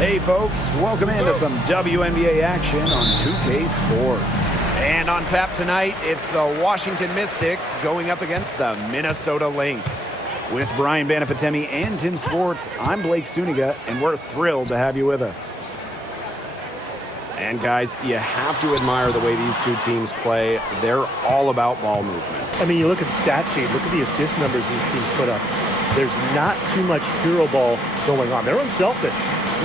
Hey folks, welcome into some WNBA action on 2K Sports. And on tap tonight, it's the Washington Mystics going up against the Minnesota Lynx. With Brian Banafitemi and Tim Swartz, I'm Blake Suniga, and we're thrilled to have you with us. And guys, you have to admire the way these two teams play. They're all about ball movement. I mean, you look at the stat sheet, look at the assist numbers these teams put up. There's not too much hero ball going on. They're unselfish.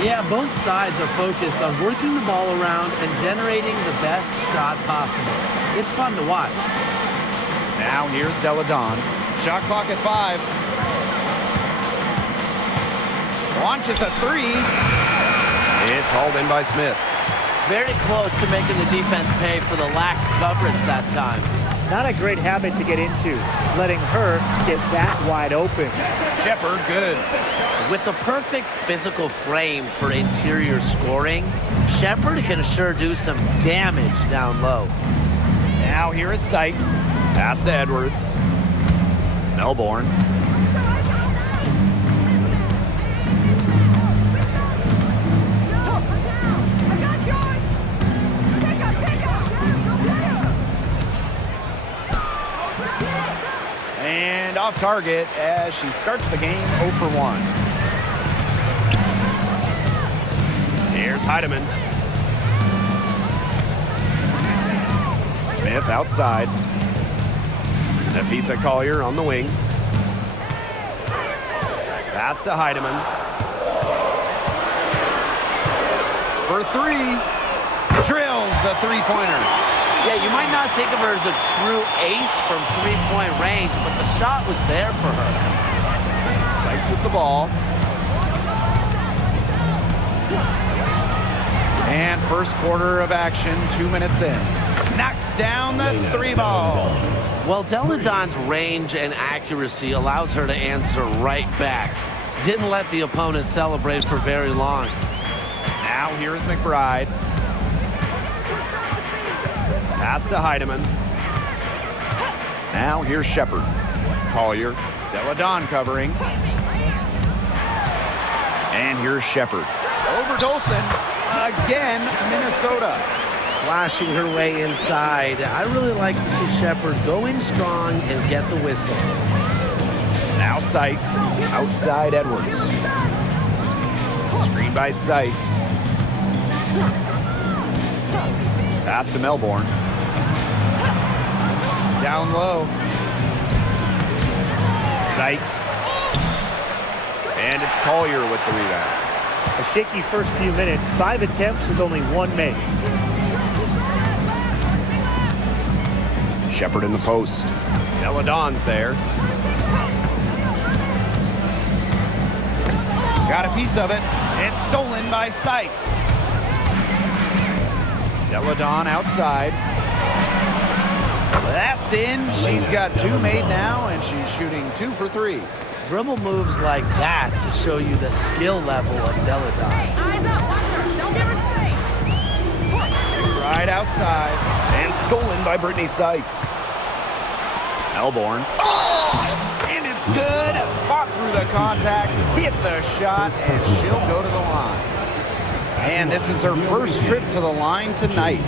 Yeah, both sides are focused on working the ball around and generating the best shot possible. It's fun to watch. Now here's Deladon. Shot clock at 5. Launches a 3. It's hauled in by Smith. Very close to making the defense pay for the lax coverage that time. Not a great habit to get into, letting her get that wide open. Shepard, good. With the perfect physical frame for interior scoring, Shepard can sure do some damage down low. Now here is Sykes. Pass to Edwards. Melbourne. And off target as she starts the game 0 for 1. Here's Heidemann. Smith outside. Nafisa Collier on the wing. Pass to Heidemann. For 3. Drills the three-pointer. Yeah, you might not think of her as a true ace from three-point range, but the shot was there for her. Sykes with the ball. And first quarter of action, 2 minutes in. Knocks down the 3 ball. Well, Deladon's range and accuracy allows her to answer right back. Didn't let the opponent celebrate for very long. Now here is McBride. Pass to Heidemann. Now here's Shepard. Collier. Deladon covering. And here's Shepard. Over Dolson. Again, Minnesota. Slashing her way inside. I really like to see Shepard go in strong and get the whistle. Now Sykes. Outside Edwards. Screen by Sykes. Pass to Melbourne. Down low. Sykes. And it's Collier with the rebound. A shaky first few minutes, 5 attempts with only 1 make. Shepard in the post. Deladon's there. Got a piece of it. It's stolen by Sykes. Deladon outside. That's in. She's got 2 made now, and she's shooting 2 for 3. Dribble moves like that to show you the skill level of Deladon. Right outside. And stolen by Brittany Sykes. Melbourne. And it's good. Fought through the contact, hit the shot, and she'll go to the line. And this is her first trip to the line tonight.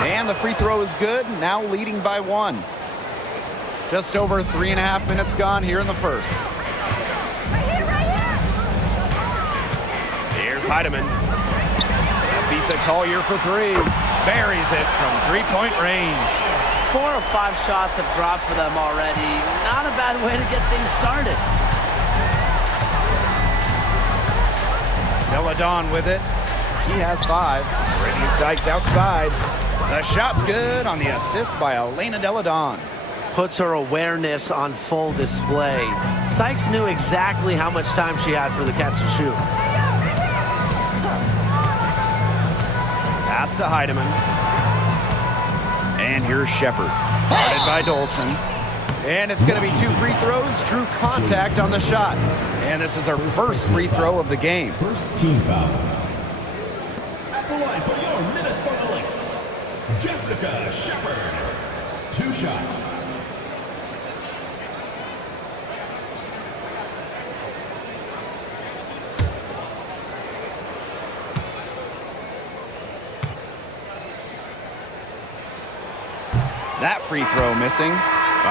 And the free throw is good, now leading by 1. Just over 3.5 minutes gone here in the first. Here's Heidemann. Nafisa Collier for 3. Buries it from three-point range. 4 or 5 shots have dropped for them already. Not a bad way to get things started. Deladon with it. He has 5. Brittany Sykes outside. The shot's good on the assist by Elena Deladon. Puts her awareness on full display. Sykes knew exactly how much time she had for the catch and shoot. Pass to Heidemann. And here's Shepard. Guarded by Dolson. And it's going to be 2 free throws, drew contact on the shot. And this is our first free throw of the game. First team foul. At the line for your Minnesota Lynx, Jessica Shepard. 2 shots. That free throw missing.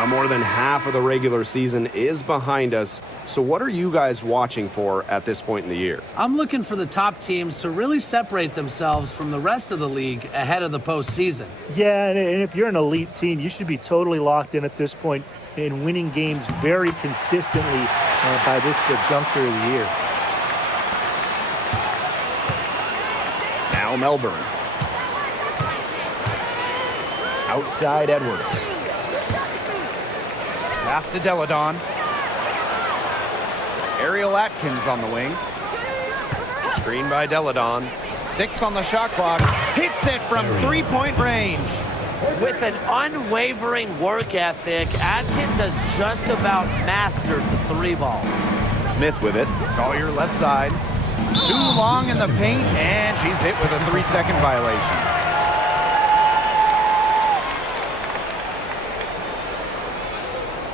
More than half of the regular season is behind us. So what are you guys watching for at this point in the year? I'm looking for the top teams to really separate themselves from the rest of the league ahead of the postseason. Yeah, and if you're an elite team, you should be totally locked in at this point and winning games very consistently by this juncture of the year. Now Melbourne. Outside Edwards. Pass to Deladon. Ariel Atkins on the wing. Screen by Deladon. 6 on the shot clock. Hits it from 3-point range. With an unwavering work ethic, Atkins has just about mastered the 3-ball. Smith with it. Collier left side. Too long in the paint, and she's hit with a 3-second violation.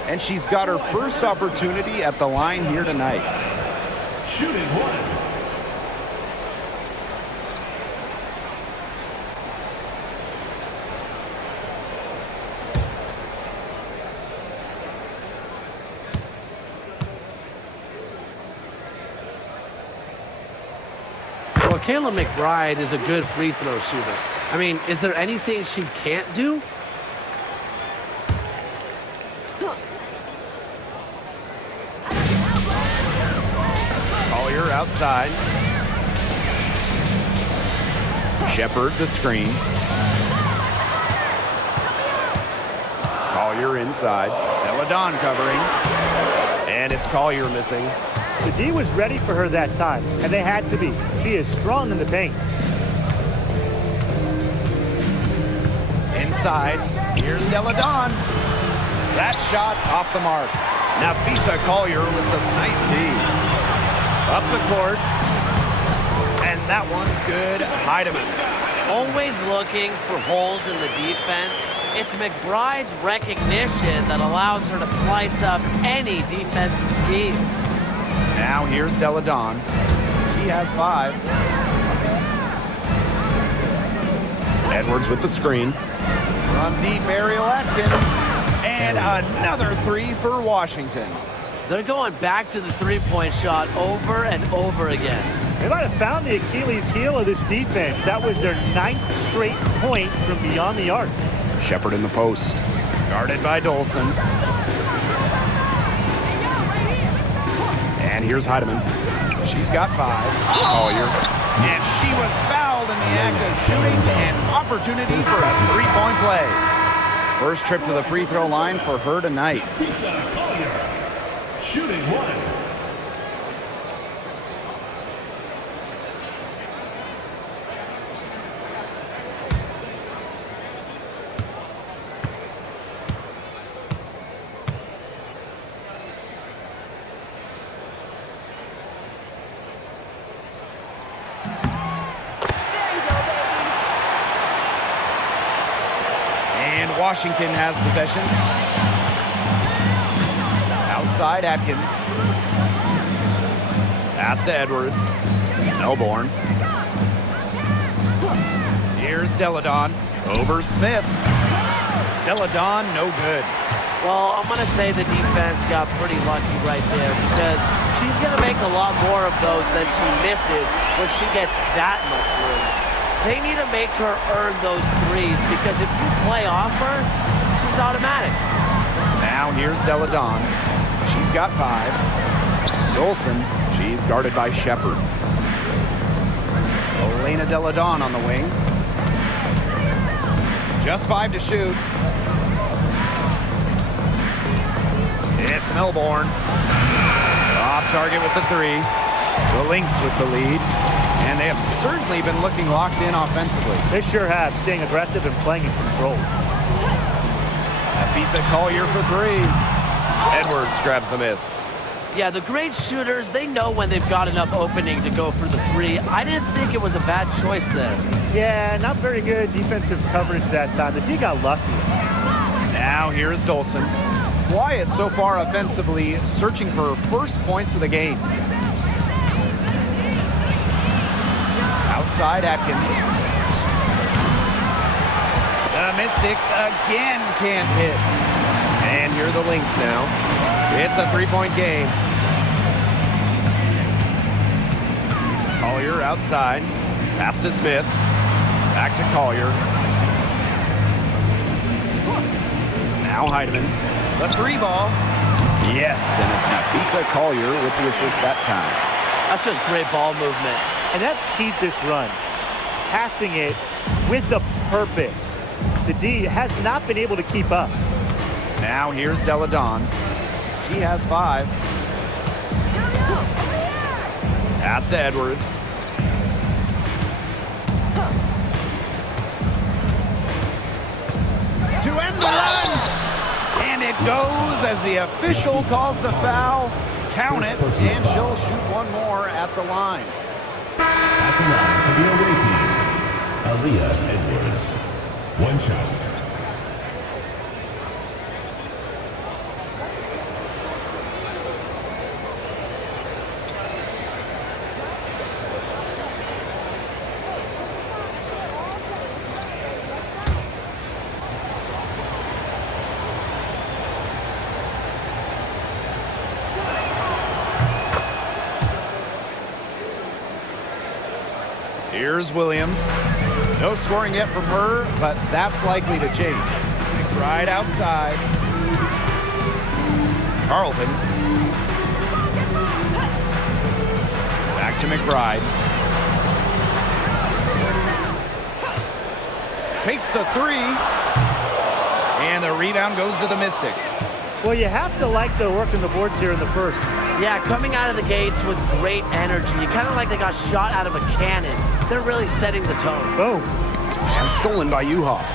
And she's got her first opportunity at the line here tonight. Shooting 1. Well, Kayla McBride is a good free throw shooter. I mean, is there anything she can't do? Collier outside. Shepard the screen. Collier inside. Deladon covering. And it's Collier missing. The D was ready for her that time, and they had to be. She is strong in the paint. Inside. Here's Deladon. That shot off the mark. Nafisa Collier with some nice D. Up the court. And that one's good. Heidemann. Always looking for holes in the defense. It's McBride's recognition that allows her to slice up any defensive scheme. Now here's Deladon. He has 5. Edwards with the screen. From deep, Ariel Atkins. And another 3 for Washington. They're going back to the 3-point shot over and over again. They might have found the Achilles heel of this defense. That was their 9th straight point from beyond the arc. Shepard in the post. Guarded by Dolson. And here's Heidemann. She's got 5. Collier. And she was fouled in the act of shooting. An opportunity for a 3-point play. First trip to the free throw line for her tonight. Lisa Collier. Shooting 1. Washington has possession. Outside Atkins. Pass to Edwards. Melbourne. Here's Deladon. Over Smith. Deladon, no good. Well, I'm going to say the defense got pretty lucky right there because she's going to make a lot more of those than she misses when she gets that much room. They need to make her earn those threes because if you play off her, she's automatic. Now here's Deladon. She's got 5. Dolson, she's guarded by Shepard. Elena Deladon on the wing. Just 5 to shoot. It's Melbourne. Off target with the 3. The Lynx with the lead. And they have certainly been looking locked in offensively. They sure have, staying aggressive and playing in control. Nafisa Collier for 3. Edwards grabs the miss. Yeah, the great shooters, they know when they've got enough opening to go for the three. I didn't think it was a bad choice there. Yeah, not very good defensive coverage that time. The D got lucky. Now here's Dolson. Quiet so far offensively, searching for first points of the game. Outside Atkins. The Mystics again can't hit. And here are the Lynx now. It's a three-point game. Collier outside. Pass to Smith. Back to Collier. Now Heidemann. The three ball. Yes, and it's Nafisa Collier with the assist that time. That's just great ball movement. And that's keyed this run. Passing it with a purpose. The D has not been able to keep up. Now here's Deladon. He has 5. Pass to Edwards. To end the run. And it goes as the official calls the foul. Count it, and she'll shoot one more at the line. At the line for the away team, Aaliyah Edwards. One shot. Here's Williams. No scoring yet from her, but that's likely to change. Right outside. Carlton. Back to McBride. Takes the 3. And the rebound goes to the Mystics. Well, you have to like the work on the boards here in the first. Yeah, coming out of the gates with great energy. You kind of like they got shot out of a cannon. They're really setting the tone. Boom. And stolen by Uhas.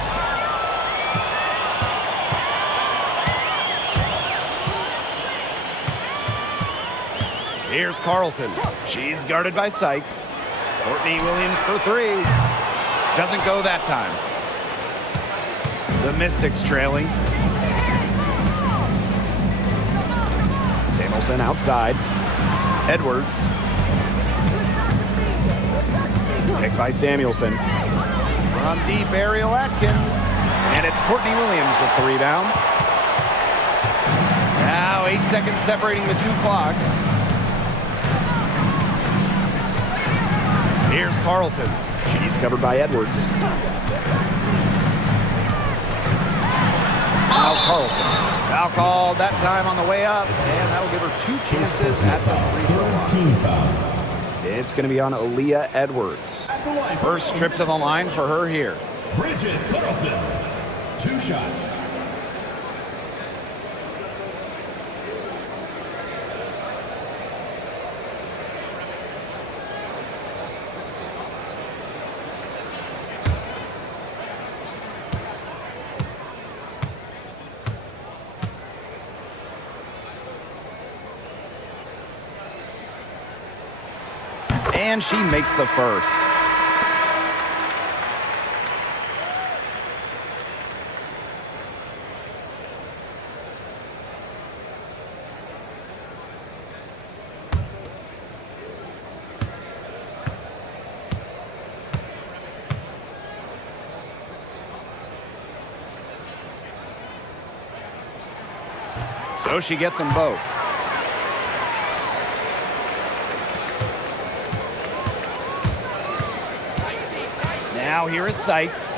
Here's Carlton. She's guarded by Sykes. Courtney Williams for 3. Doesn't go that time. The Mystics trailing. Samuelson outside. Edwards. Picked by Samuelson. From deep, Ariel Atkins. And it's Courtney Williams with the rebound. Now 8 seconds separating the two clocks. Here's Carlton. She's covered by Edwards. Now Carlton. Foul called that time on the way up, and that'll give her 2 chances at the free throw line. Team foul. It's going to be on Aaliyah Edwards. At the line First trip to the line for her here. Bridget Carlton. 2 shots. And she makes the first. So she gets them both. Now here is Sykes.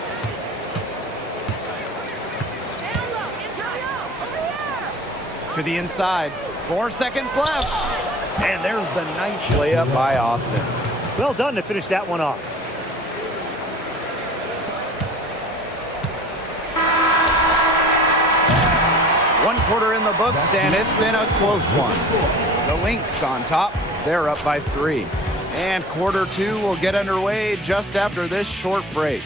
To the inside. 4 seconds left. And there's the nice layup by Austin. Well done to finish that one off. One quarter in the books, and it's been a close one. The Lynx on top. They're up by 3. And quarter 2 will get underway just after this short break.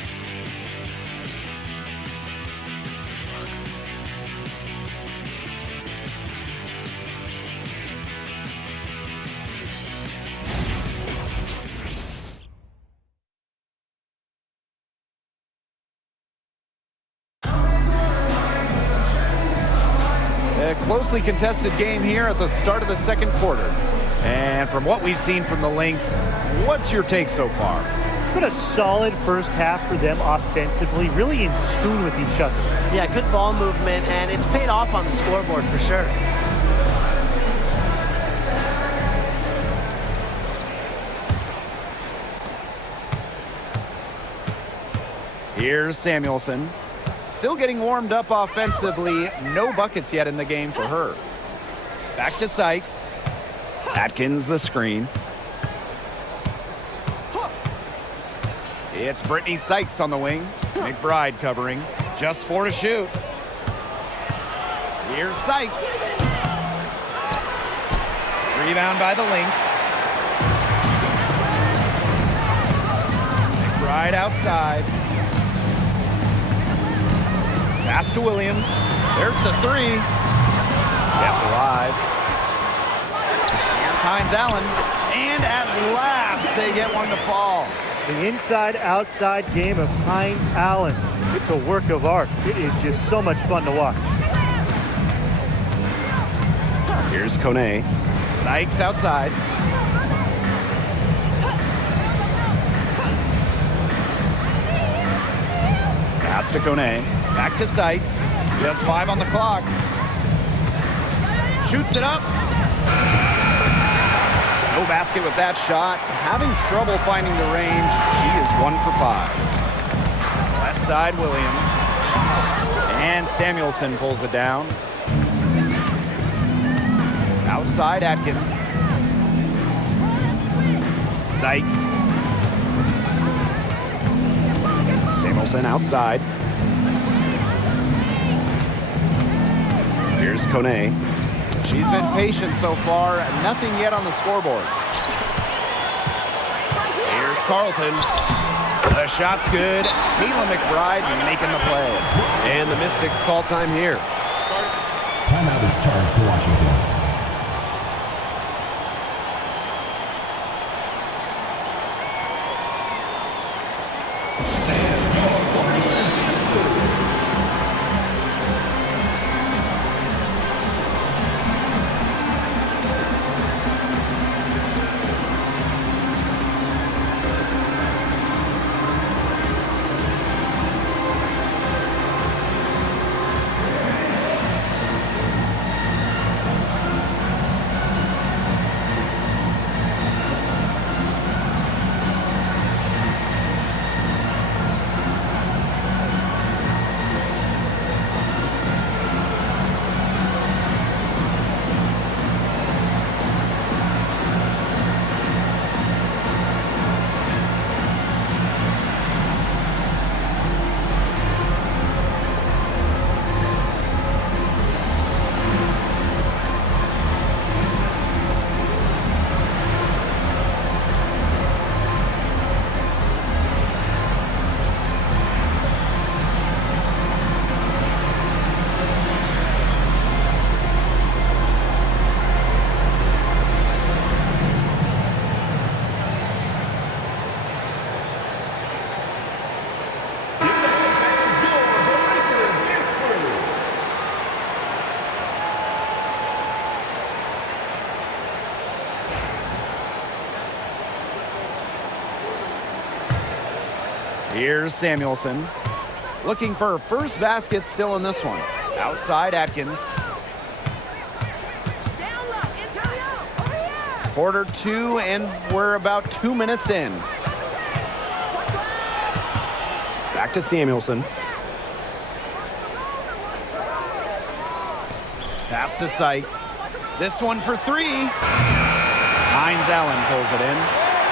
a closely contested game here at the start of the second quarter. And from what we've seen from the Lynx, what's your take so far? It's been a solid first half for them offensively, really in tune with each other. Yeah, good ball movement, and it's paid off on the scoreboard for sure. Here's Samuelson. Still getting warmed up offensively. No buckets yet in the game for her. Back to Sykes. Atkins the screen. It's Brittany Sykes on the wing. McBride covering. Just 4 to shoot. Here's Sykes. Rebound by the Lynx. McBride outside. Pass to Williams. There's the 3. Kept alive. Here's Hines Allen. And at last, they get one to fall. The inside-outside game of Hines Allen. It's a work of art. It is just so much fun to watch. Here's Kone. Sykes outside. Pass to Kone. Back to Sykes. Just 5 on the clock. Shoots it up. No basket with that shot. Having trouble finding the range. She is 1 for 5. Left side, Williams. And Samuelson pulls it down. Outside, Atkins. Sykes. Samuelson outside. Here's Kone. She's been patient so far. Nothing yet on the scoreboard. Here's Carlton. The shot's good. Tila McBride making the play. And the Mystics call time here. Timeout is charged to Washington. Here's Samuelson. Looking for her first basket still in this one. Outside, Atkins. Quarter 2, and we're about 2 minutes in. Back to Samuelson. Pass to Sykes. This one for 3. Hines Allen pulls it in.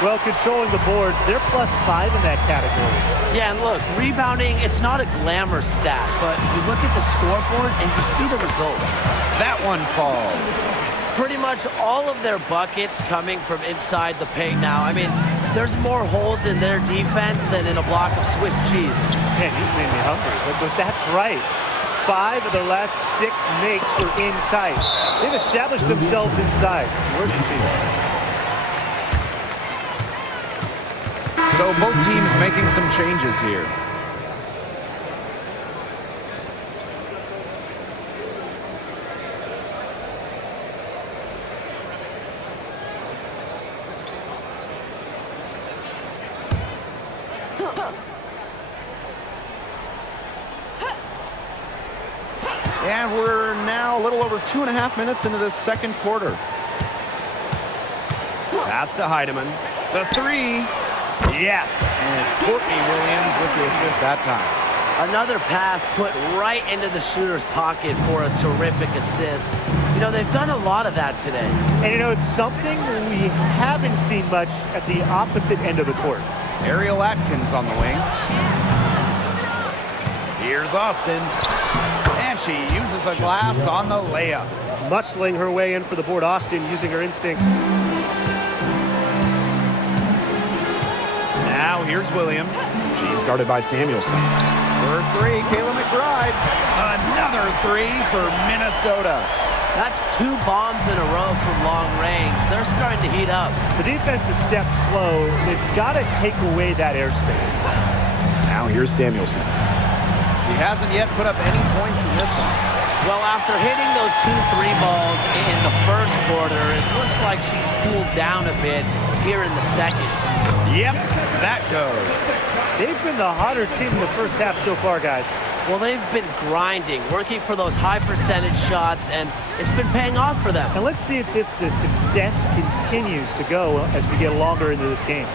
Well, controlling the boards, they're +5 in that category. Yeah, and look, rebounding, it's not a glamour stat, but you look at the scoreboard and you see the result. That one falls. Pretty much all of their buckets coming from inside the paint now. I mean, there's more holes in their defense than in a block of Swiss cheese. Man, he's made me hungry, but that's right. 5 of their last 6 makes were in tight. They've established themselves inside. Where's the team? So both teams making some changes here. And we're now a little over 2.5 minutes into this second quarter. Pass to Heidemann. The three. Yes. And it's Courtney Williams with the assist that time. Another pass put right into the shooter's pocket for a terrific assist. You know, they've done a lot of that today. And you know, it's something we haven't seen much at the opposite end of the court. Ariel Atkins on the wing. Here's Austin. And she uses the glass on the layup. Muscling her way in for the board. Austin using her instincts. Now here's Williams. She's guarded by Samuelson. For three, Kayla McBride. Another three for Minnesota. That's 2 bombs in a row from long range. They're starting to heat up. The defense is stepped slow. They've got to take away that airspace. Now here's Samuelson. He hasn't yet put up any points in this one. Well, after hitting those 2 3 balls in the first quarter, it looks like she's cooled down a bit here in the second. Yep, that goes. They've been the hotter team in the first half so far, guys. Well, they've been grinding, working for those high percentage shots, and it's been paying off for them. And let's see if this success continues to go as we get longer into this game.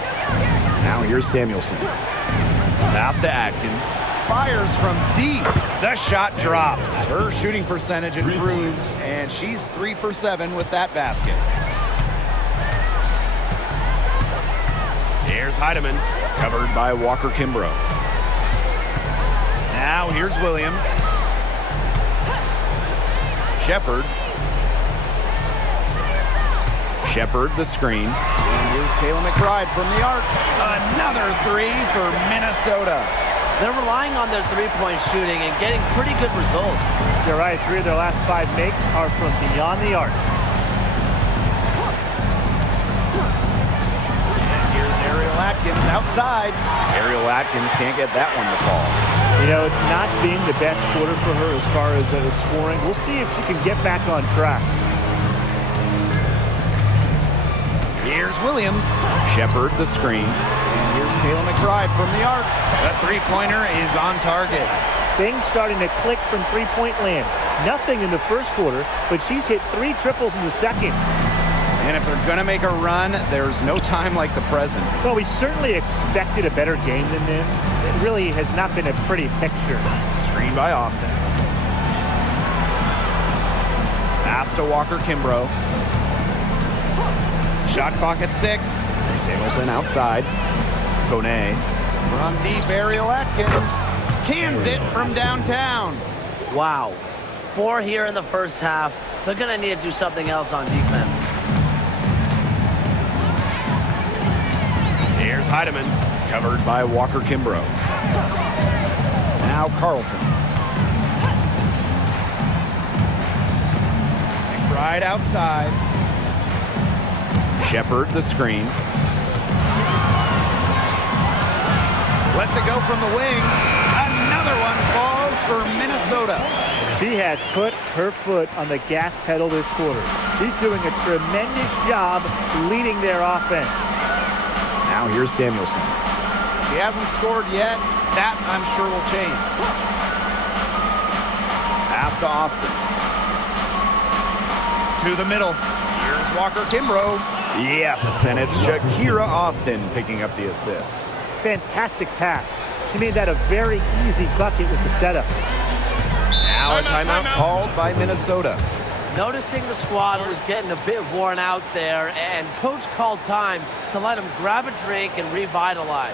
Now here's Samuelson. Pass to Atkins. Fires from deep. The shot drops. Her shooting percentage improves, and she's 3 for 7 with that basket. Here's Heidemann, covered by Walker Kimbrough. Now here's Williams. Shepard the screen. And here's Kayla McBride from the arc. Another three for Minnesota. They're relying on their three-point shooting and getting pretty good results. You're right, 3 of their last 5 makes are from beyond the arc. And here's Ariel Atkins outside. Ariel Atkins can't get that one to fall. You know, it's not been the best quarter for her as far as scoring. We'll see if she can get back on track. Here's Williams. Shepard the screen. And here's Kayla McBride from the arc. The three-pointer is on target. Things starting to click from three-point land. Nothing in the first quarter, but she's hit 3 triples in the second. And if they're going to make a run, there's no time like the present. Well, we certainly expected a better game than this. It really has not been a pretty picture. Screen by Austin. Pass to Walker Kimbrough. Shot clock at 6. Samuelson outside. Bonet. From deep, Ariel Atkins. Cans it from downtown. Wow. 4 here in the first half. They're going to need to do something else on defense. Here's Heidemann, covered by Walker Kimbrough. Now Carlton. McBride outside. Shepard the screen. Lets it go from the wing. Another one falls for Minnesota. She has put her foot on the gas pedal this quarter. She's doing a tremendous job leading their offense. Now here's Samuelson. He hasn't scored yet. That, I'm sure, will change. Pass to Austin. To the middle. Here's Walker Kimbrough. Yes, and it's Shakira Austin picking up the assist. Fantastic pass. She made that a very easy bucket with the setup. Now a timeout called by Minnesota. Noticing the squad was getting a bit worn out there, and coach called time to let them grab a drink and revitalize.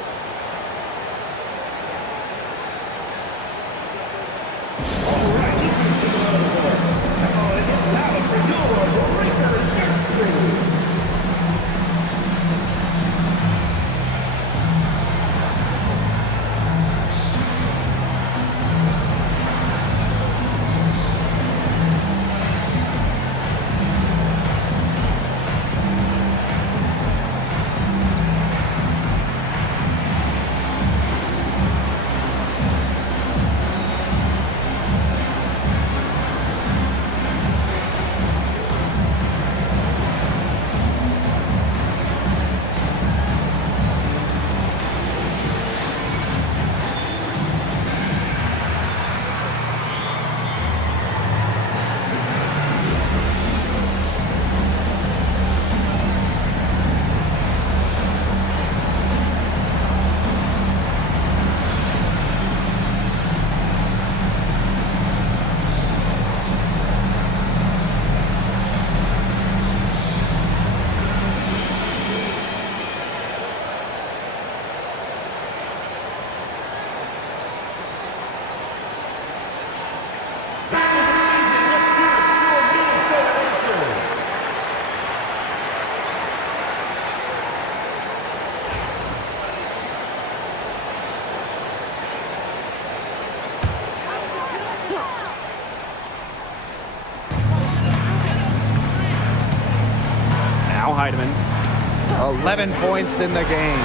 Heidemann. 11 points in the game.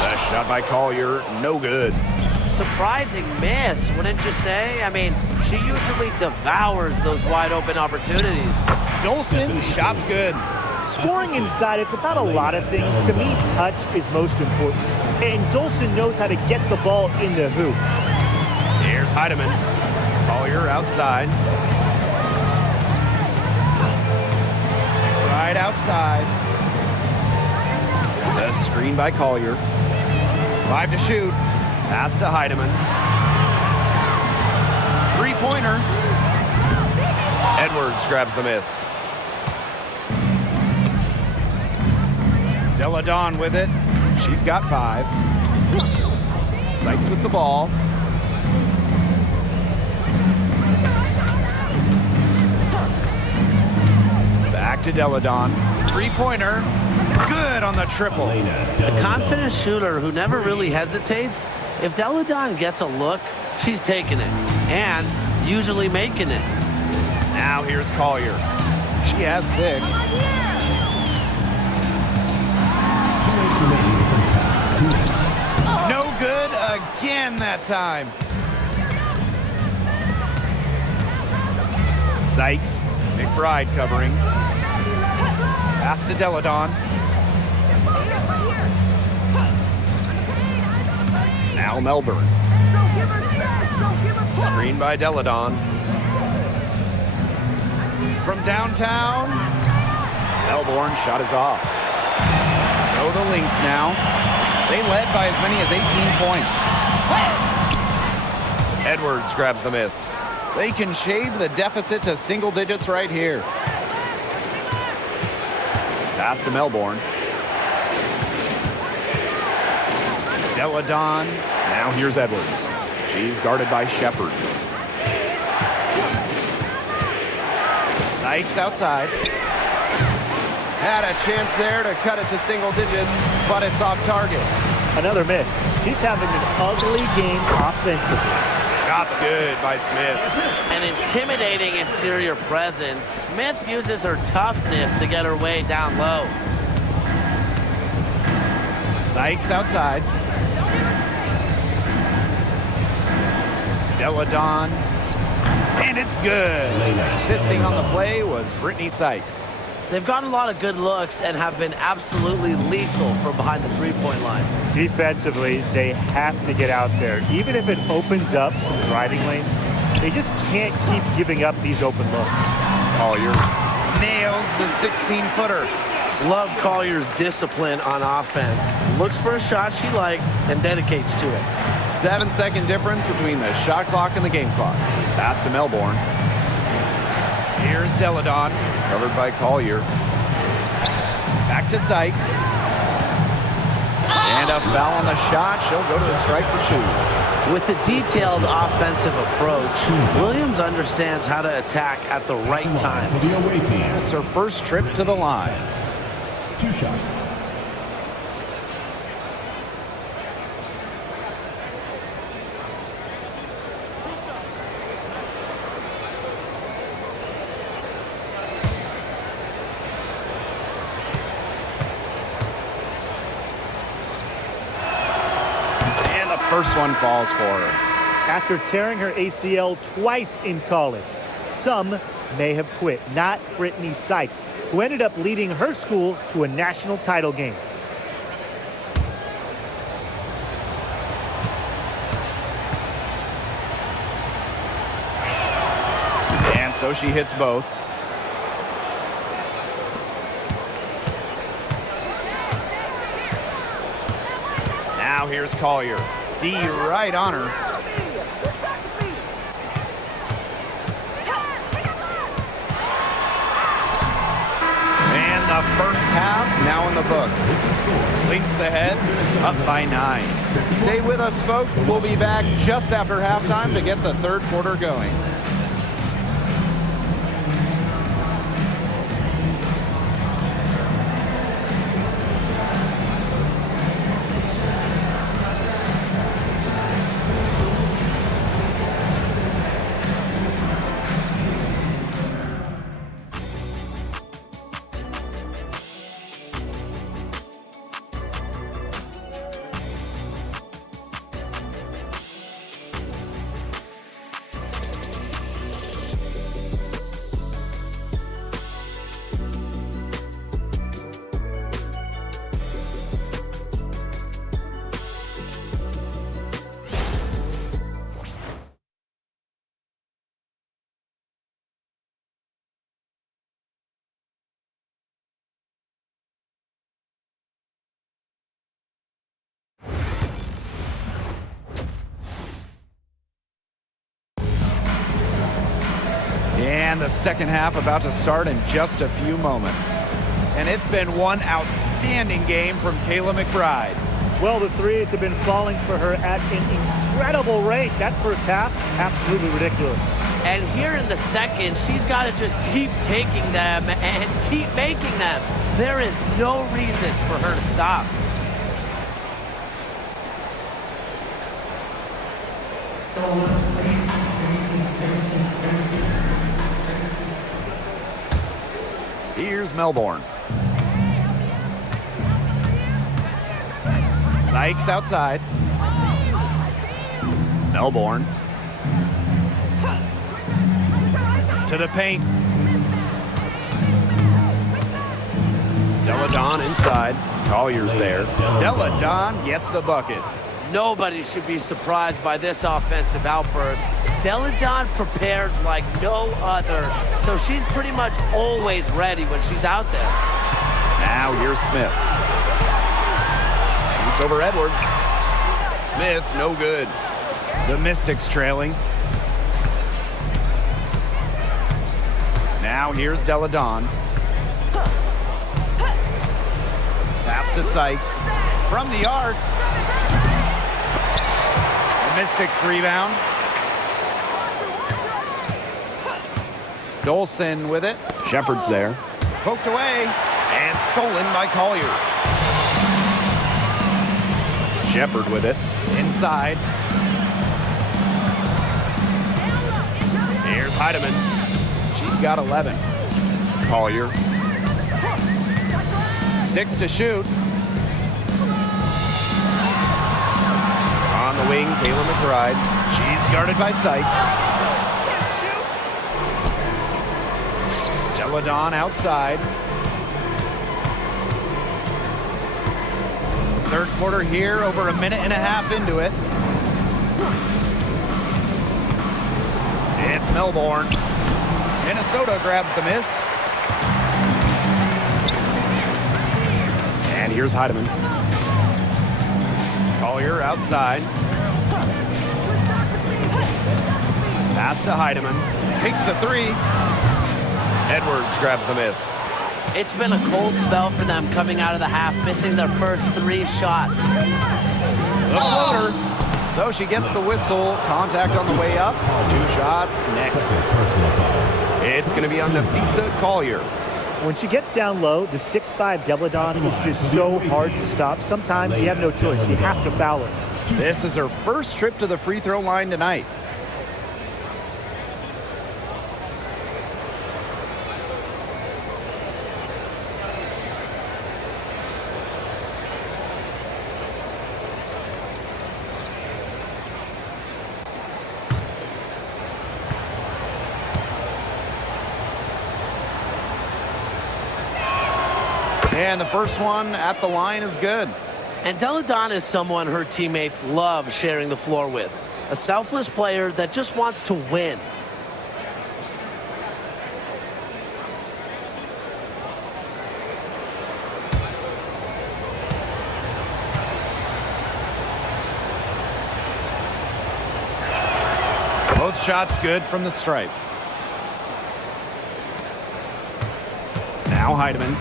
The shot by Collier, no good. Surprising miss, wouldn't you say? I mean, she usually devours those wide open opportunities. Dolson's shot's good. Scoring inside, it's about a lot of things. To me, touch is most important. And Dolson knows how to get the ball in the hoop. Here's Heidemann. Collier outside. Right outside. The screen by Collier. 5 to shoot. Pass to Heidemann. Three-pointer. Edwards grabs the miss. Delle Donne with it. She's got 5. Sykes with the ball. Back to Delle Donne. Three-pointer. Good on the triple. A confident shooter who never really hesitates. If Delle Donne gets a look, she's taking it and usually making it. Now here's Collier. She has 6. 2 minutes remaining in the first half. 2 minutes. No good again that time. Sykes. McBride covering. Pass to Delle Donne. Now Melbourne. Screen by Delle Donne. From downtown. Melbourne shot is off. So the Lynx now. They led by as many as 18 points. Edwards grabs the miss. They can shave the deficit to single digits right here. Pass to Melbourne. Delle Donne. Now here's Edwards. She's guarded by Shepard. Sykes outside. Had a chance there to cut it to single digits, but it's off target. Another miss. She's having an ugly game offensively. Shot's good by Smith. An intimidating interior presence. Smith uses her toughness to get her way down low. Sykes outside. Delle Donne. And it's good. Assisting on the play was Brittany Sykes. They've gotten a lot of good looks and have been absolutely lethal from behind the three-point line. Defensively, they have to get out there. Even if it opens up some driving lanes, they just can't keep giving up these open looks. Collier nails the 16-footer. Love Collier's discipline on offense. Looks for a shot she likes and dedicates to it. 7-second difference between the shot clock and the game clock. Pass to Melbourne. Here's Delle Donne, covered by Collier. Back to Sykes. And a foul on the shot. She'll go to the strike for 2. With a detailed offensive approach, Williams understands how to attack at the right times. For the away team. It's her first trip to the line. 2 shots. First one falls for her. After tearing her ACL twice in college, some may have quit. Not Brittany Sykes, who ended up leading her school to a national title game. And so she hits both. Now here's Collier. D right on her. And the first half now in the books. Lynx ahead, up by 9. Stay with us, folks. We'll be back just after halftime to get the third quarter going. And the second half about to start in just a few moments. And it's been one outstanding game from Kayla McBride. Well, the threes have been falling for her at an incredible rate. That first half, absolutely ridiculous. And here in the second, she's got to just keep taking them and keep making them. There is no reason for her to stop. Here's Melbourne. Sykes outside. Melbourne. To the paint. Deladon inside. Collier's there. Deladon gets the bucket. Nobody should be surprised by this offensive outburst. Deladon prepares like no other, so she's pretty much always ready when she's out there. Now here's Smith. Shoots over Edwards. Smith, no good. The Mystics trailing. Now here's Deladon. Pass to Sykes. From the arc. The Mystics rebound. Dolson with it. Shepard's there. Poked away and stolen by Collier. Shepard with it. Inside. Here's Heidemann. She's got 11. Collier. 6 to shoot. On the wing, Kayla McBride. She's guarded by Sykes. Deladon outside. Third quarter here, over a minute and a half into it. It's Melbourne. Minnesota grabs the miss. And here's Heidemann. Collier outside. Pass to Heidemann. Takes the three. Edwards grabs the miss. It's been a cold spell for them coming out of the half, missing their first 3 shots. The floater. So she gets the whistle. Contact on the way up. 2 shots next. It's going to be on Nafisa Collier. When she gets down low, the 6'5" Deladon is just so hard to stop. Sometimes you have no choice. You have to foul her. This is her first trip to the free throw line tonight. And the first one at the line is good. And Deladon is someone her teammates love sharing the floor with. A selfless player that just wants to win. Both shots good from the stripe. Now Heidemann.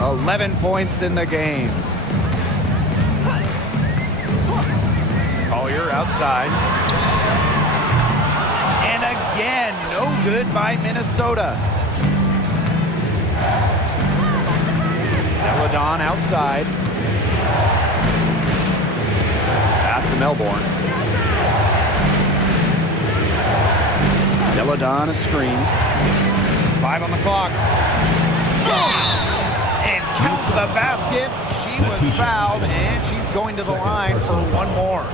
11 points in the game. Collier outside. And again, no good by Minnesota. Deladon outside. Pass to Melbourne. Deladon a screen. 5 on the clock. And counts the basket. She was fouled, and she's going to the line for one more.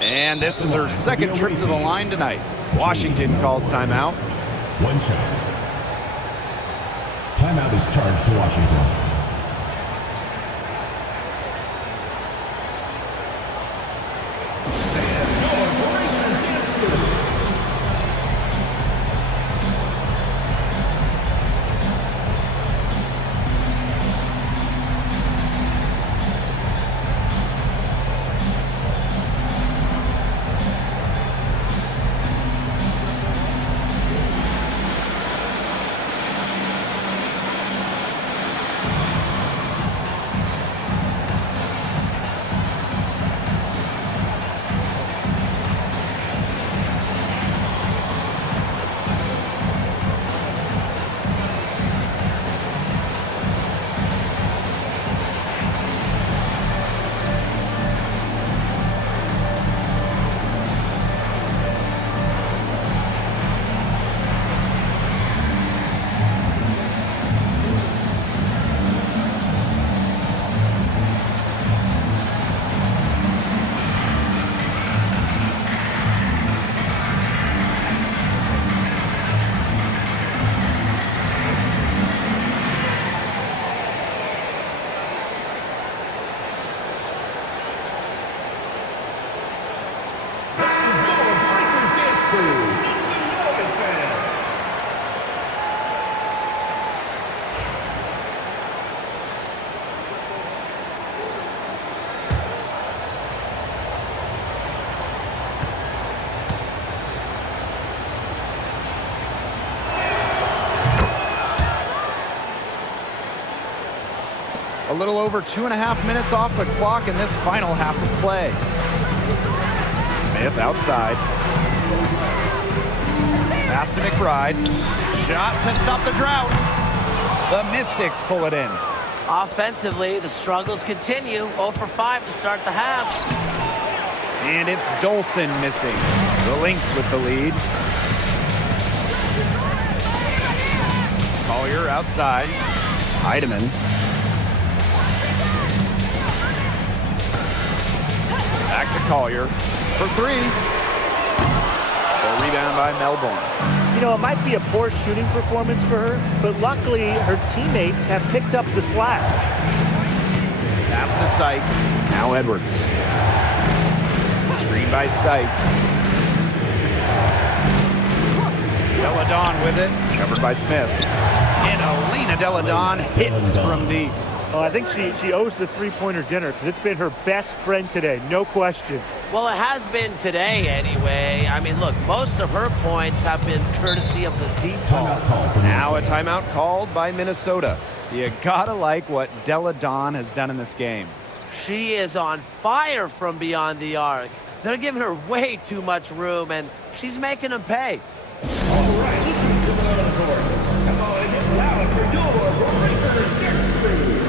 And this is her second trip to the line tonight. Washington calls timeout. 1 shot. Timeout is charged to Washington. little over 2.5 minutes off the clock in this final half of play. Smith outside. Pass to McBride. Shot to stop the drought. The Mystics pull it in. Offensively, the struggles continue. 0 for 5 to start the half. And it's Dolson missing. The Lynx with the lead. Collier outside. Heidemann. Back to Collier for 3. The rebound by Melbourne. You know, it might be a poor shooting performance for her, but luckily her teammates have picked up the slack. Pass to Sykes. Now Edwards. Screen by Sykes. Deladon with it. Covered by Smith. And Alina Deladon hits from deep. Oh, I think she owes the three-pointer dinner because it's been her best friend today, no question. Well, it has been today anyway. I mean, look, most of her points have been courtesy of the deep ball. Now a timeout called by Minnesota. You gotta like what Deladon has done in this game. She is on fire from beyond the arc. They're giving her way too much room, and she's making them pay. All right, this is coming out of the court. Come on, get loud for your Breakers next crew.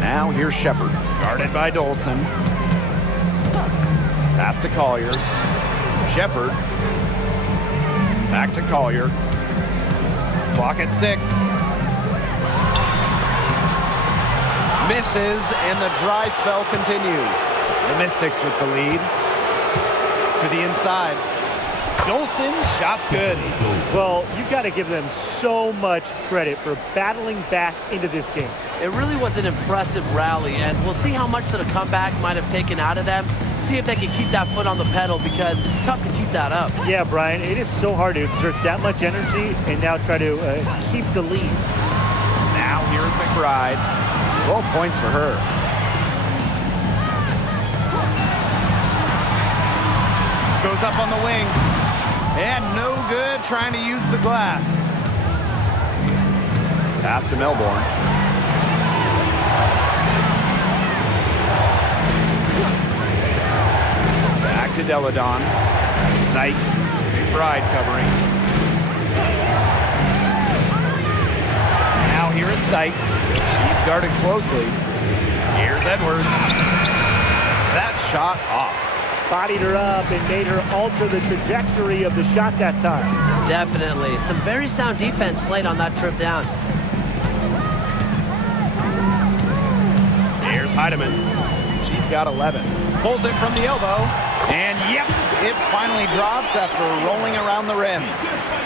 Now here's Shepard, guarded by Dolson. Pass to Collier. Shepard. Back to Collier. Clock at 6. Misses, and the dry spell continues. The Mystics with the lead. To the inside. Dolson, shot's good. Well, you've got to give them so much credit for battling back into this game. It really was an impressive rally, and we'll see how much that a comeback might have taken out of them. See if they can keep that foot on the pedal, because it's tough to keep that up. Yeah, Brian, it is so hard to exert that much energy and now try to keep the lead. Now here's McBride. 12 points for her. Goes up on the wing. And no good trying to use the glass. Pass to Melbourne. Back to Deladon. Sykes. McBride covering. Now here is Sykes. She's guarded closely. Here's Edwards. That shot off. Bodied her up and made her alter the trajectory of the shot that time. Definitely. Some very sound defense played on that trip down. Here's Heidemann. She's got 11. Pulls it from the elbow. And yep, it finally drops after rolling around the rim.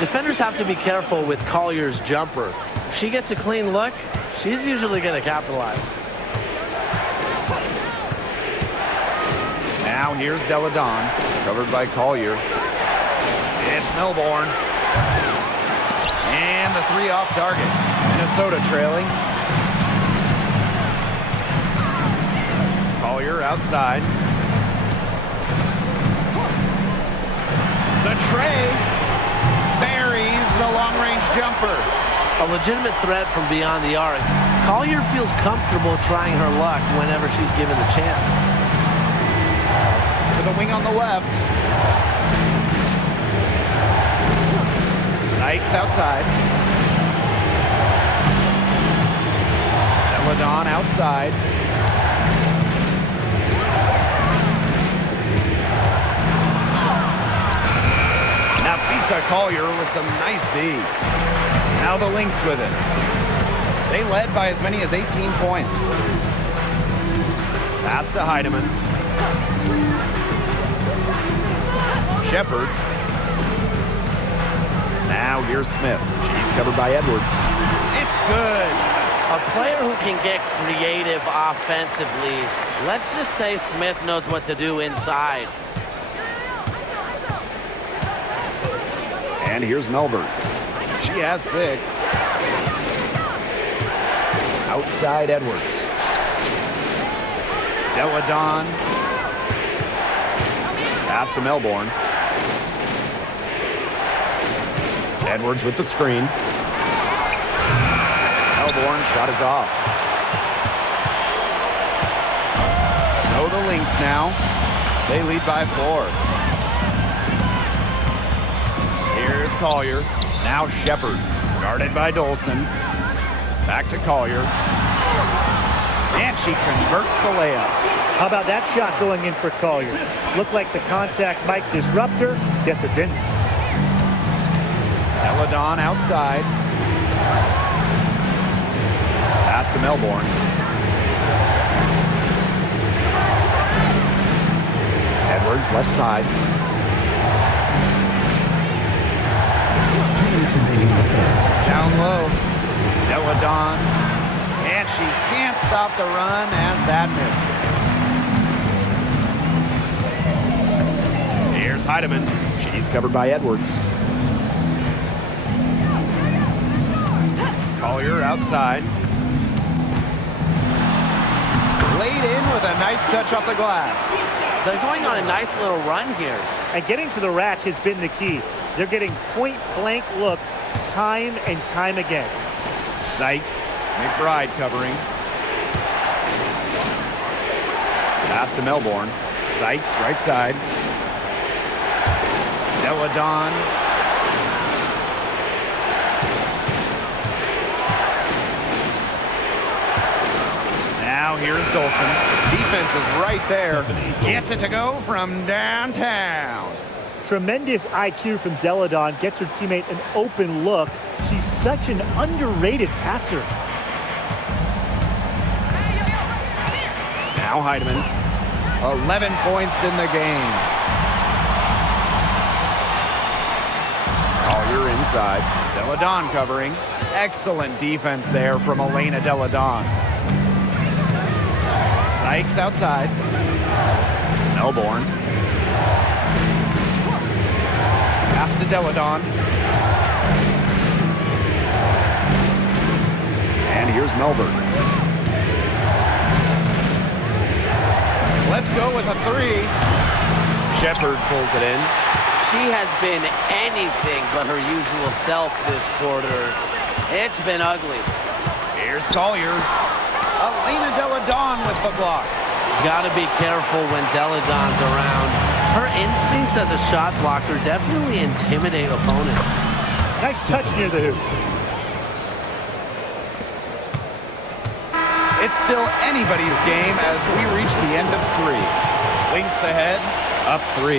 Defenders have to be careful with Collier's jumper. If she gets a clean look, she's usually going to capitalize. Now here's Deladon, covered by Collier. It's Melbourne. And the 3 off target. Minnesota trailing. Collier outside. The tray buries the long-range jumper. A legitimate threat from beyond the arc. Collier feels comfortable trying her luck whenever she's given the chance. To the wing on the left. Sykes outside. Deladon outside. Nafisa Collier with some nice D. Now the Lynx with it. They led by as many as 18 points. Pass to Heidemann. Shepard. Now here's Smith. She's covered by Edwards. It's good. A player who can get creative offensively. Let's just say Smith knows what to do inside. And here's Melbourne. She has 6. Outside Edwards. Deladon. Pass to Melbourne. Edwards with the screen. Melbourne shot is off. So the Lynx now. They lead by 4. Here's Collier. Now Shepard. Guarded by Dolson. Back to Collier. And she converts the layup. How about that shot going in for Collier? Looked like the contact might disrupt her. Guess it didn't. Deladon outside. Pass to Melbourne. Edwards left side. Down low. Deladon. And she can't stop the run as that misses. Here's Heidemann. She's covered by Edwards. Collier outside. Laid in with a nice touch off the glass. They're going on a nice little run here. And getting to the rack has been the key. They're getting point-blank looks time and time again. Sykes, McBride covering. Pass to Melbourne. Sykes, right side. Deladon. Now here's Dolson. Defense is right there. Gets it to go from downtown. Tremendous IQ from Deladon. Gets her teammate an open look. She's such an underrated passer. Now Heidemann. 11 points in the game. Collier inside. Deladon covering. Excellent defense there from Elena Deladon. Sykes outside. Melbourne. Pass to Deladon. And here's Melbourne. Let's go with a 3. Shepard pulls it in. She has been anything but her usual self this quarter. It's been ugly. Here's Collier. Elena Deladon with the block. Gotta be careful when Deladon's around. Her instincts as a shot blocker definitely intimidate opponents. Nice touch near the hoops. It's still anybody's game as we reach the end of 3. Lynx ahead, up 3.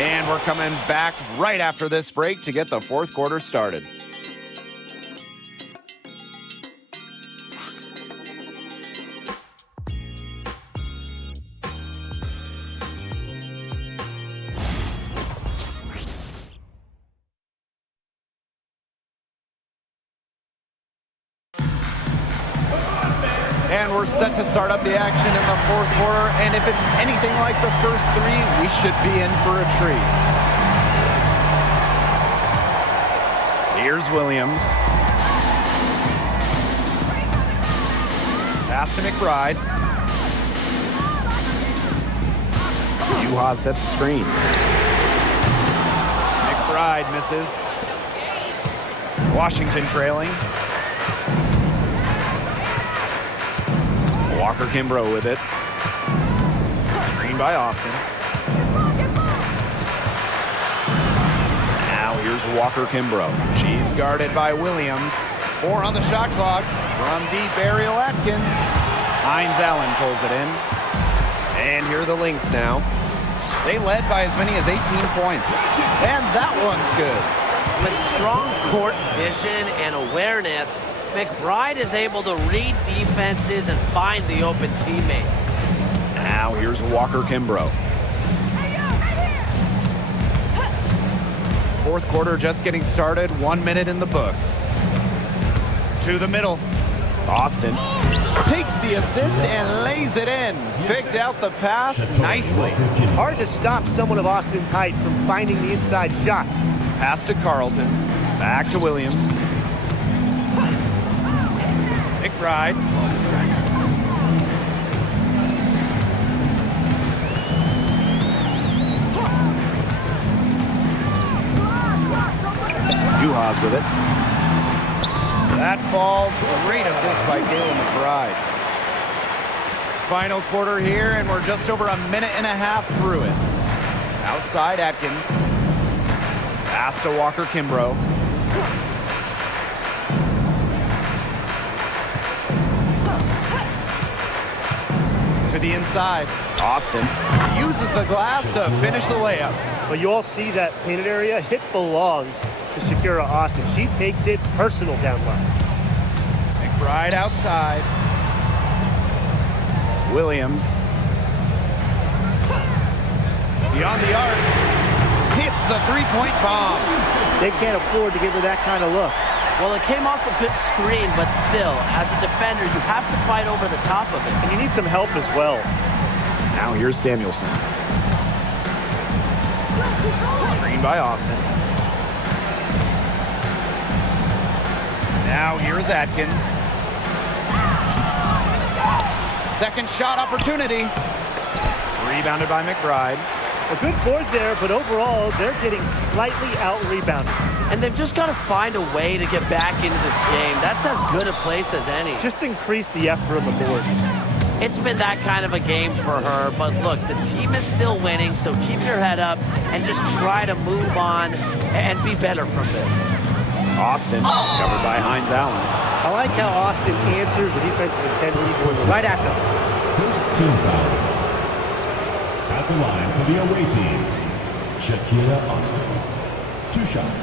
And we're coming back right after this break to get the 4th quarter started. And we're set to start up the action in the 4th quarter. And if it's anything like the first 3, we should be in for a treat. Here's Williams. Pass to McBride. Yuha sets the screen. McBride misses. Washington trailing. Walker Kimbrough with it. Screen by Austin. Now here's Walker Kimbrough. She's guarded by Williams. 4 on the shot clock. From deep, Ariel Atkins. Hines Allen pulls it in. And here are the Lynx now. They led by as many as 18 points. And that one's good. With strong court vision and awareness, McBride is able to read defenses and find the open teammate. Now here's Walker Kimbrough. Fourth quarter just getting started. 1 minute in the books. To the middle. Austin. Takes the assist and lays it in. Picked out the pass nicely. Hard to stop someone of Austin's height from finding the inside shot. Pass to Carlton. Back to Williams. McBride. Yuha's with it. That falls. Great assist by Galen McBride. Final quarter here, and we're just over a minute and a half through it. Outside Atkins. Pass to Walker Kimbrough. To the inside. Austin. Uses the glass to finish the layup. But you all see that painted area. It belongs to Shakira Austin. She takes it personal down low. McBride outside. Williams. Beyond the arc. Hits the three-point bomb. They can't afford to give her that kind of look. Well, it came off a good screen, but still, as a defender, you have to fight over the top of it. And you need some help as well. Now here's Samuelson. Screen by Austin. Now here's Atkins. Second shot opportunity. Rebounded by McBride. A good board there, but overall, they're getting slightly out-rebounded. And they've just got to find a way to get back into this game. That's as good a place as any. Just increase the effort on the boards. It's been that kind of a game for her, but look, the team is still winning, so keep your head up and just try to move on and be better from this. Austin, covered by Hines Allen. I like how Austin answers the defense's intensity going right at them. First team foul. At the line for the away team, Shakira Austin. 2 shots.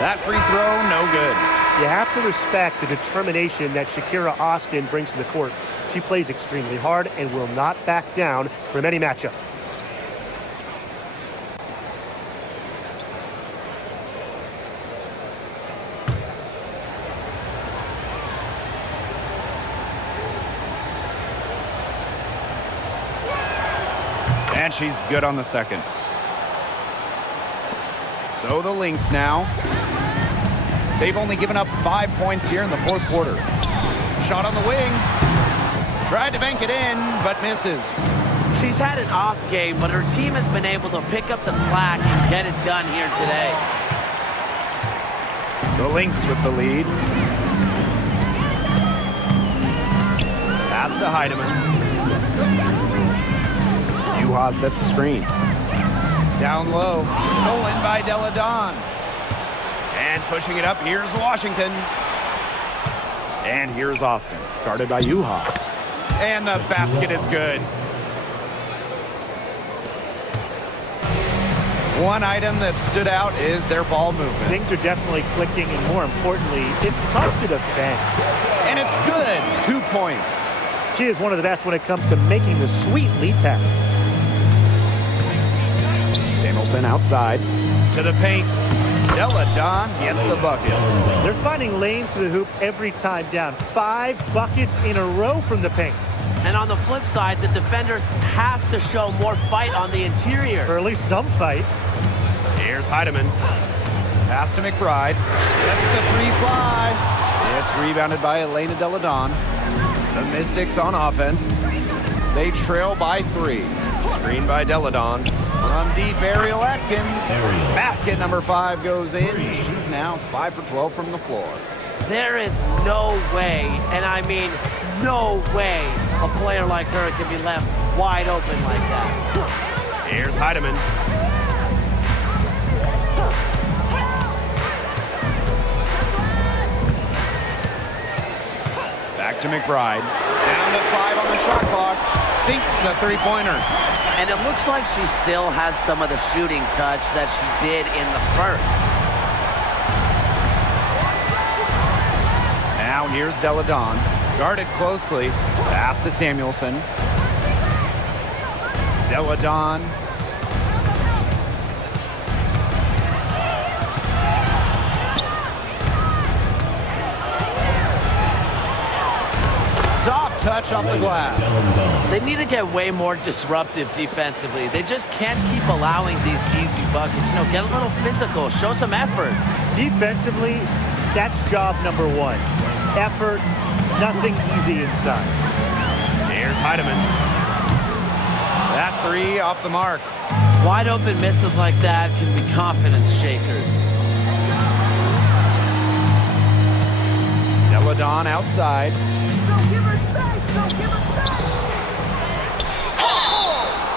That free throw, no good. You have to respect the determination that Shakira Austin brings to the court. She plays extremely hard and will not back down from any matchup. And she's good on the second. So the Lynx now. They've only given up 5 points here in the fourth quarter. Shot on the wing. Tried to bank it in, but misses. She's had an off game, but her team has been able to pick up the slack and get it done here today. The Lynx with the lead. Pass to Heidemann. Yuha sets the screen. Down low. Stolen by Deladon. And pushing it up, here's Washington. And here's Austin, guarded by Yuha. And the basket is good. One item that stood out is their ball movement. Things are definitely clicking, and more importantly, it's tough to defend. And it's good. 2 points. She is one of the best when it comes to making the sweet lead pass. Samuelson outside. To the paint. Deladon gets the bucket. They're finding lanes to the hoop every time down. 5 buckets in a row from the paint. And on the flip side, the defenders have to show more fight on the interior. Or at least some fight. Here's Heidemann. Pass to McBride. That's the three fly. It's rebounded by Elena Deladon. The Mystics on offense. They trail by 3. Screen by Deladon. From deep, Ariel Atkins. Basket number 5 goes in. She's now 5 for 12 from the floor. There is no way, and I mean no way, a player like her can be left wide open like that. Here's Heidemann. Back to McBride. Down to 5 on the shot clock. Sinks the three-pointer. And it looks like she still has some of the shooting touch that she did in the first. Now here's Deladon. Guarded closely. Pass to Samuelson. Deladon. Soft touch off the glass. They need to get way more disruptive defensively. They just can't keep allowing these easy buckets. You know, get a little physical, show some effort. Defensively, that's job number 1. Effort, nothing easy inside. Here's Heidemann. That 3 off the mark. Wide open misses like that can be confidence shakers. Deladon outside.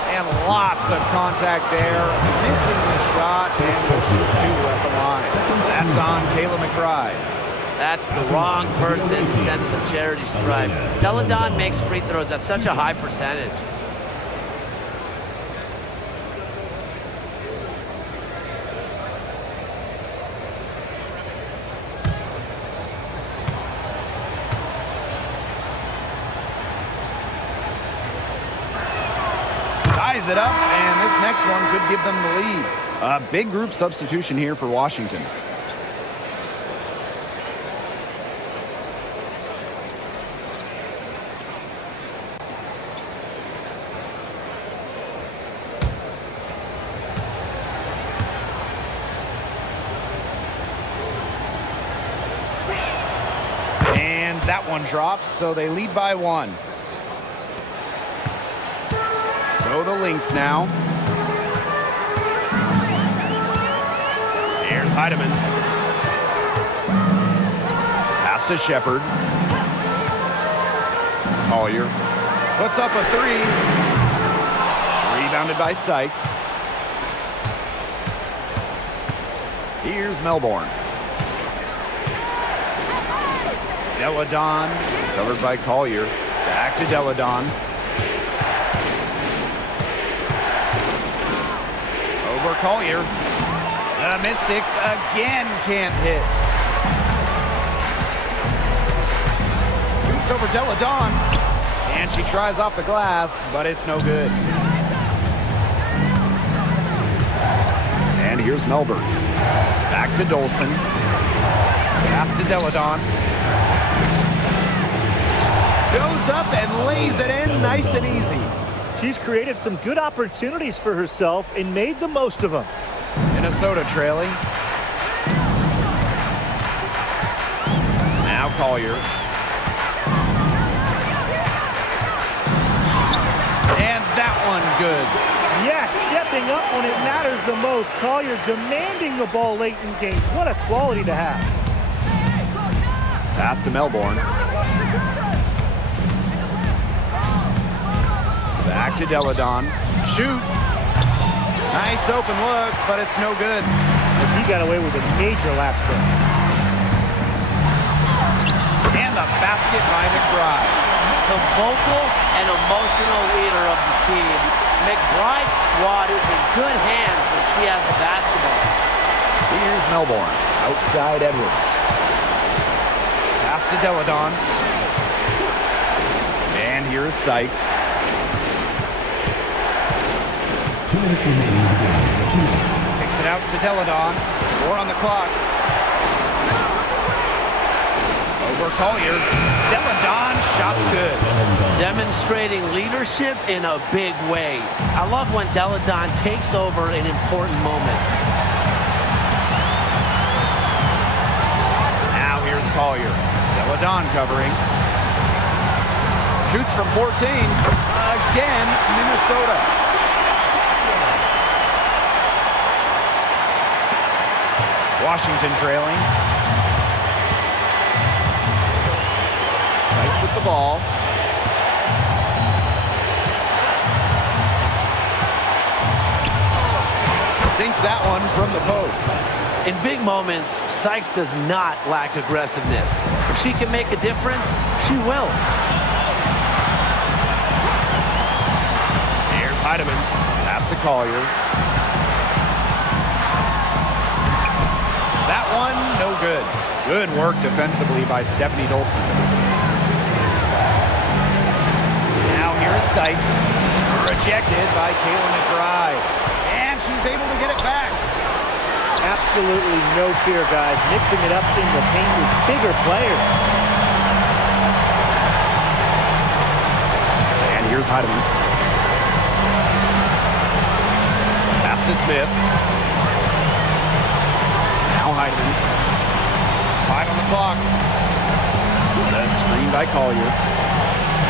And lots of contact there. Missing the shot and will shoot 2 at the line. That's on Kayla McBride. That's the wrong person to send to the charity stripe. Deladon makes free throws at such a high percentage. Ties it up, and this next one could give them the lead. A big group substitution here for Washington. And that one drops, so they lead by 1. So the Lynx now. Here's Heidemann. Pass to Shepard. Collier puts up a 3. Rebounded by Sykes. Here's Melbourne. Deladon, covered by Collier. Back to Deladon. Over Collier. The Mystics again can't hit. Shoots over Deladon. And she tries off the glass, but it's no good. And here's Melbourne. Back to Dolson. Pass to Deladon. Goes up and lays it in nice and easy. She's created some good opportunities for herself and made the most of them. Minnesota trailing. Now Collier. And that one good. Yes, stepping up when it matters the most. Collier demanding the ball late in games. What a quality to have. Pass to Melbourne. Back to Deladon. Shoots. Nice open look, but it's no good. But he got away with a major lapse there. And the basket by McBride. The vocal and emotional leader of the team. McBride's squad is in good hands when she has the basketball. Here's Melbourne. Outside Edwards. Pass to Deladon. And here is Sykes. 2 minutes remaining in the game. 2 minutes. Kicks it out to Deladon. 4 on the clock. Over Collier. Deladon, shots good. Demonstrating leadership in a big way. I love when Deladon takes over in important moments. Now here's Collier. Deladon covering. Shoots from 14. Again, Minnesota. Washington trailing. Sykes with the ball. Sinks that one from the post. In big moments, Sykes does not lack aggressiveness. If she can make a difference, she will. Here's Heidemann. Pass to Collier. That one, no good. Good work defensively by Stephanie Dolson. Now here is Sykes. Rejected by Kayla McBride. And she's able to get it back. Absolutely no fear, guys. Mixing it up in the paint with bigger players. And here's Heidemann. Pass to Smith. Now Heidemann. 5 on the clock. The screen by Collier.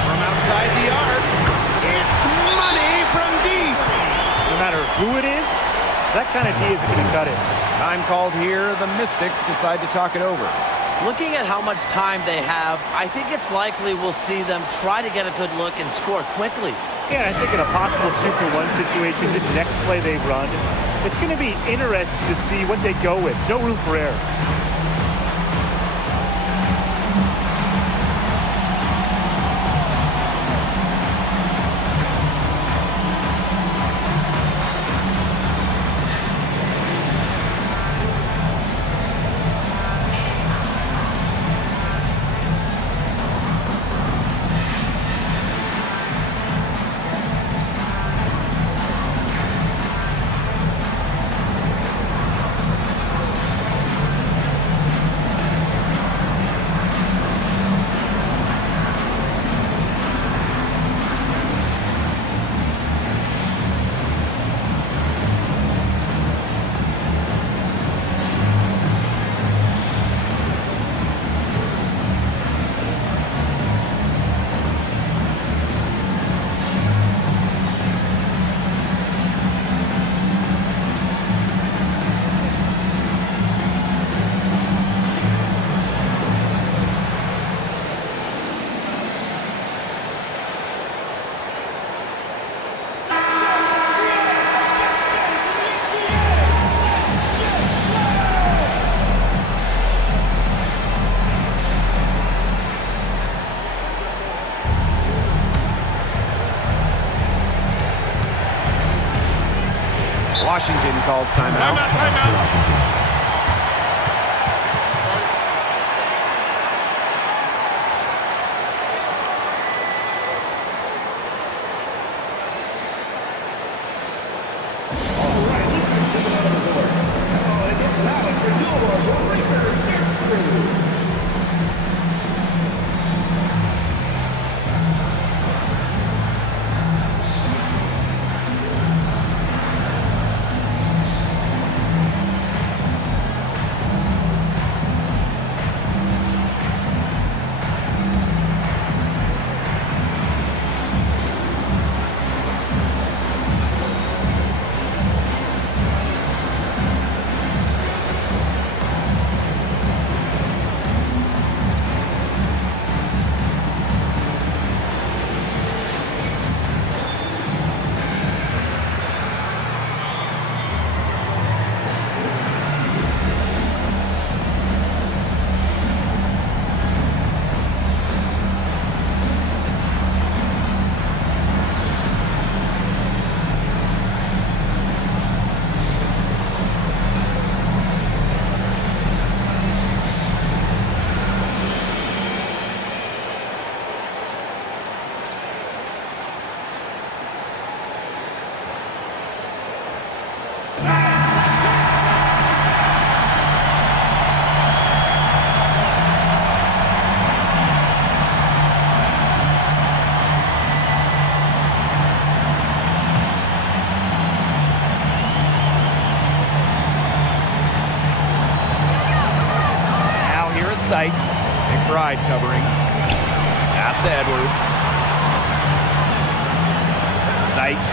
From outside the arc. It's money from deep. No matter who it is, that kind of D is going to cut it. Time called here. The Mystics decide to talk it over. Looking at how much time they have, I think it's likely we'll see them try to get a good look and score quickly. Yeah, I think in a possible 2-for-1 situation, this next play they run, it's going to be interesting to see what they go with. No room for error. Washington calls timeout. Timeout. Sykes. McBride covering. Pass to Edwards. Sykes.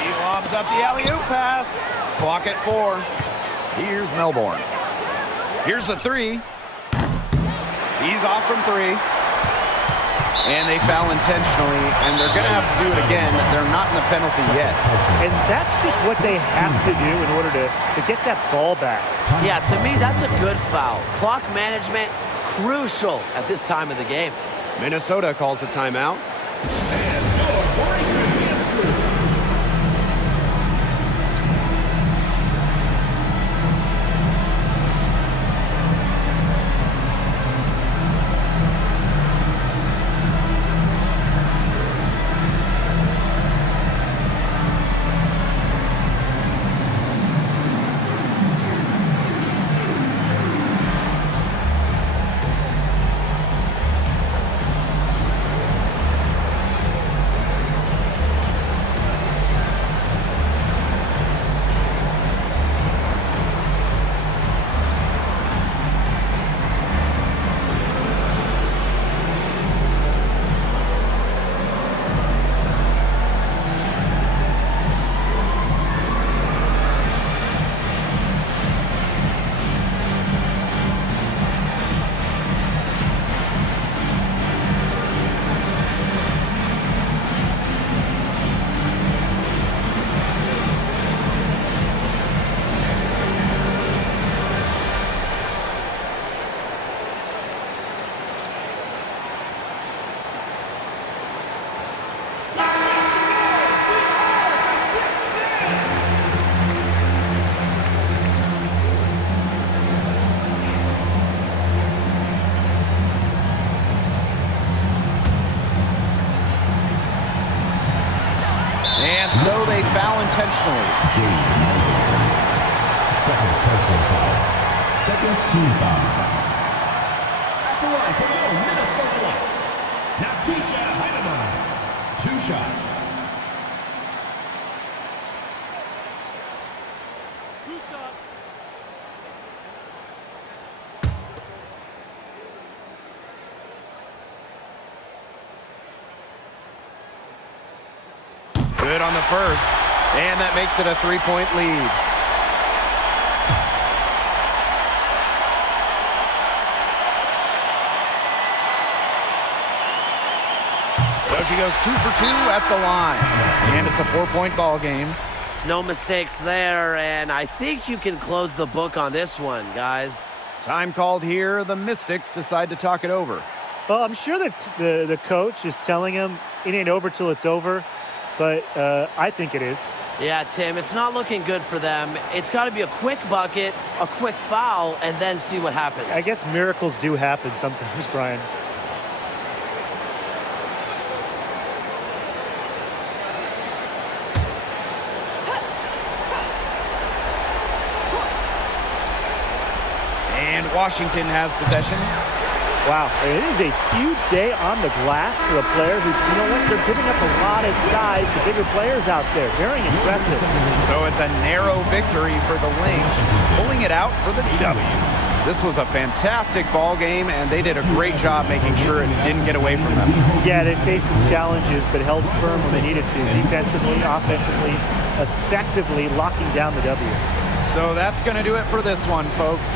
He lobs up the alley-oop pass. Clock at 4. Here's Melbourne. Here's the 3. He's off from 3. And they foul intentionally, and they're going to have to do it again. They're not in the penalty yet. And that's just what they have to do in order to get that ball back. Yeah, to me, that's a good foul. Clock management, crucial at this time of the game. Minnesota calls a timeout. And so they foul intentionally. Second personal foul. Second team foul. At the line for your Minnesota Lynx. Natisha Heinemann. 2 shots. Good on the first, and that makes it a 3-point lead. So she goes 2 for 2 at the line, and it's a 4-point ball game. No mistakes there, and I think you can close the book on this one, guys. Time called here. The Mystics decide to talk it over. Well, I'm sure that the coach is telling him it ain't over till it's over. But I think it is. Yeah, Tim, it's not looking good for them. It's got to be a quick bucket, a quick foul, and then see what happens. I guess miracles do happen sometimes, Brian. And Washington has possession. Wow, it is a huge day on the glass for a player who's, you know what, they're giving up a lot of size to bigger players out there. Very impressive. So it's a narrow victory for the Lynx, pulling it out for the W. This was a fantastic ball game, and they did a great job making sure it didn't get away from them. Yeah, they faced some challenges, but held firm when they needed to. Defensively, offensively, effectively locking down the W. So that's going to do it for this one, folks.